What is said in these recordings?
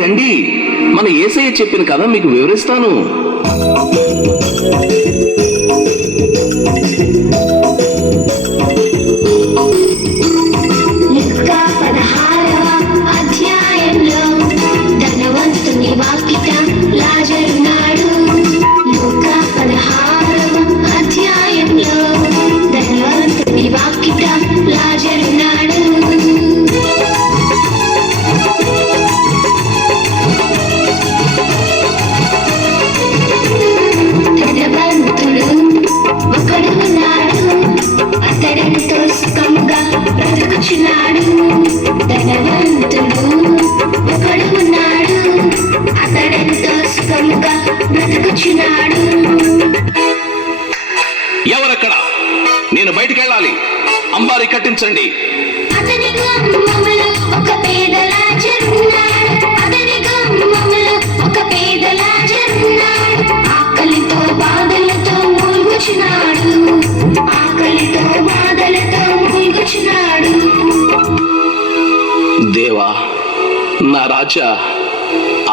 రండి, మన యేసయ్య చెప్పిన కథ మీకు వివరిస్తాను. లూకా 16వ అధ్యాయంలో ధనవంతుని వాకిట లాజరున్నాడు. లూకా 16వ అధ్యాయంలో ధనవంతుని వాకిట లాజరున్నాడు. ధనవంతుడు ఒకడు ఉన్నాడు, అతడెంతో సుఖముగా బ్రతుకుచున్నాడు. ధనవంతుడు ఒకడు ఉన్నాడు, అతడెంతో సుఖముగా బ్రతుకుచున్నాడు. ఎవరక్కడ? నేను బయటికి వెళ్ళాలి. అంబారి కట్టించండి. అతని గుమ్మములో ఒక పేద లాజరున్నాడు. అతని గుమ్మములో ఒక పేద లాజరున్నాడు. ఆకలితో బాధలతో మూల్గుచున్నాడు. ఆకలితో బాధలతో మూల్గుచున్నాడు. దేవా, నా రాజా,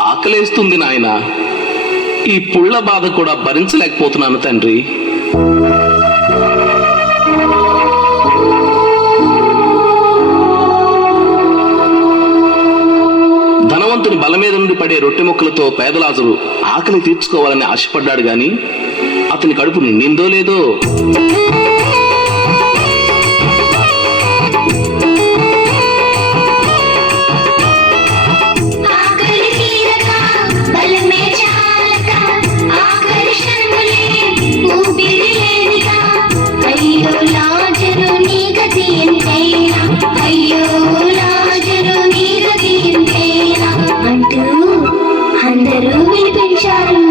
ఆకలేస్తుంది నాయన. ఈ పుళ్ళ బాధ కూడా భరించలేకపోతున్నాను తండ్రి. ధనవంతుని బల మీద నుండి పడే రొట్టె ముక్కలతో పేదలాజరు ఆకలి తీర్చుకోవాలని ఆశపడ్డాడు గాని అతని కడుపు నిండిందో లేదో. ఆకలి తీరక బలమే చాలక ఆకర్షణములే ఊపిరి లేనిగా అయ్యో లాజరు నీ గతి ఎంతైనా, అయ్యో లాజరు నీ గతి ఎంతైనా అంటూ అందరూ వినిపించారు.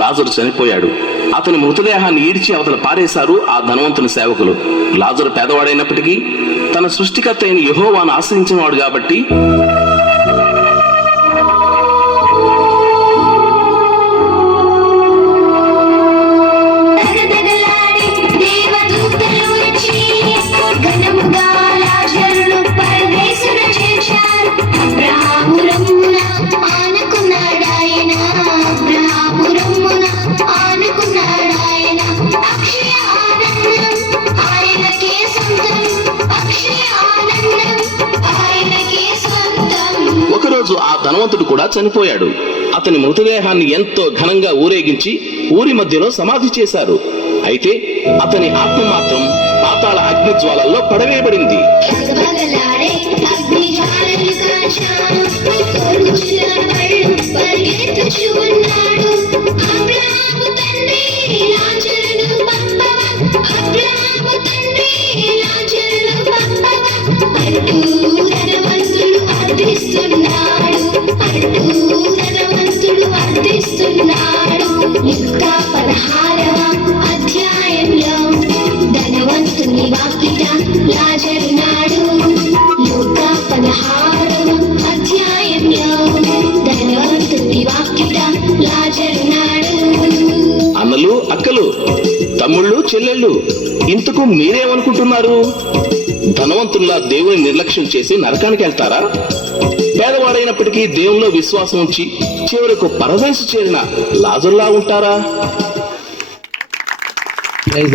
లాజరు చనిపోయాడు. అతని మృతదేహాన్ని ఈడ్చి అవతల పారేశారు ఆ ధనవంతుని సేవకులు. లాజరు పేదవాడైనప్పటికీ తన సృష్టికర్త అయిన యెహోవాను ఆశ్రయించినవాడు కాబట్టి దగదగలాడే దేవదూతలు వచ్చి ఘనముగా లాజరును పరదేశున చేర్చారు. అబ్రహాము రొమ్మున ఆనుకున్నాడాయన. అబ్రహాము రొమ్మున ఆనుకున్నాడాయన. అక్షయ ఆనందం ఆయనకే సొంతం. అక్షయ ఆనందం ఆయనకే సొంతం. ఒకరోజు ఆ ధనవంతుడు కూడా చనిపోయాడు. అతని మృతదేహాన్ని ఎంతో ఘనంగా ఊరేగించి ఊరి మధ్యలో సమాధి చేశారు. అయితే అతని ఆత్మ మాత్రం పాతాళ అగ్ని జ్వాలల్లో పడవేయబడింది. పగపగలాడే అగ్ని జ్వాలలు కాచారు. కొరుకుచున్న పళ్ళు పరిగెత్తుచు ఉన్నాడు. అబ్రహాము తండ్రి లాజరును పంపవా, అబ్రహాము తండ్రి లాజరును పంపవా అంటూ ధనవంతుడు అర్థిస్తున్నాడు. అంటూ ధనవంతుడు అర్థిస్తున్నాడు. లూకా 16వ అధ్యాయంలో ధనవంతుని వాకిట లాజరున్నాడు. లూకా 16వ అధ్యాయంలో ధనవంతుని వాకిట లాజరున్నాడు. అన్నలు, అక్కలు, తమ్ముళ్ళు, చెల్లెళ్ళు, ఇంతకు మీరేమనుకుంటున్నారు? ధనవంతుల్లా దేవుని నిర్లక్ష్యం చేసి నరకానికి వెళ్తారా? పేదవాడైనప్పటికీ దేవునిలో విశ్వాసం ఉంచి చివరకు పరదేశు చేరిన లాజరులా ఉంటారా?